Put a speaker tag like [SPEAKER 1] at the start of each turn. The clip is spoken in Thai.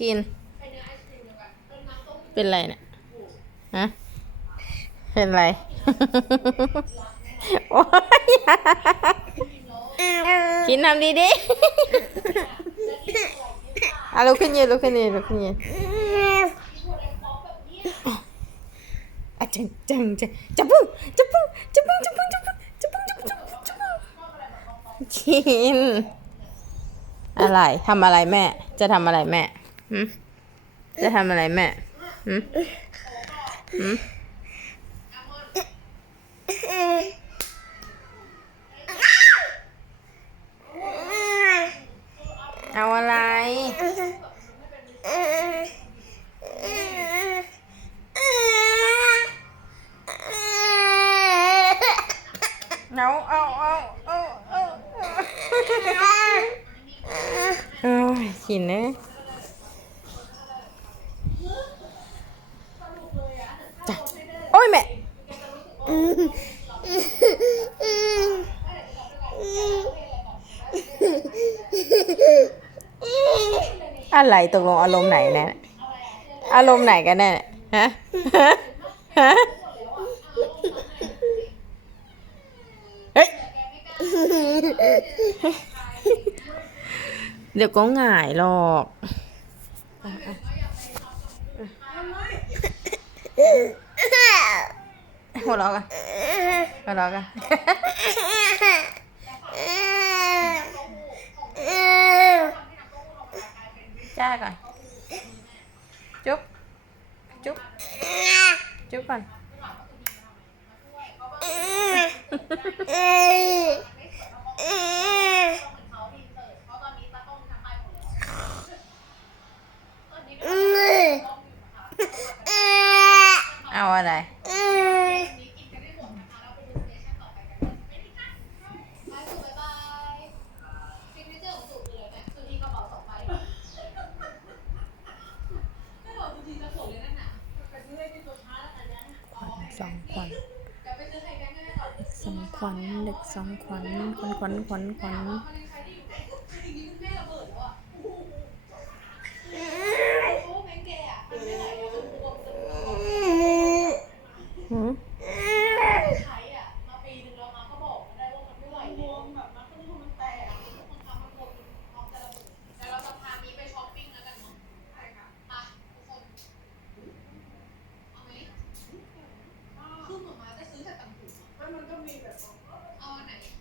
[SPEAKER 1] กิน เป็นไรเนี่ยฮะเป็นไร โอ๊ยกินทำดีดิอะลุกขึ้นยืนลุกขึ้นยืนลุกขึ้นยืนอะจังจังจังจับปุ้งจับปุ้งจับปุ้งจับปุ้งจับปุ้งจับปุ้งจับปุ้งจับปุ้งจับปุ้งกินอะไรทำอะไรแม่ จะทำอะไรแม่ จะทำอะไรแม่หืมหืมเอาอะไร เอาเอาเอาเอาเอาโอ้ยกินเนอะ จ้ะโอ้ยแม่อะไรตกลงอารมณ์ไหนแน่อารมณ์ไหนกันแน่ฮะฮะฮะเฮ้ยเดี๋ยวก็หงายหรอก หัวเราะกันหัวเราะกันจ้าก่อนจุ๊บจุ๊บจุ๊บก่อน เอาอะไร สองขวัญสองขวัญเด็กสองขวัญขวัญขวัญขวัญขวัญ Oh, nice.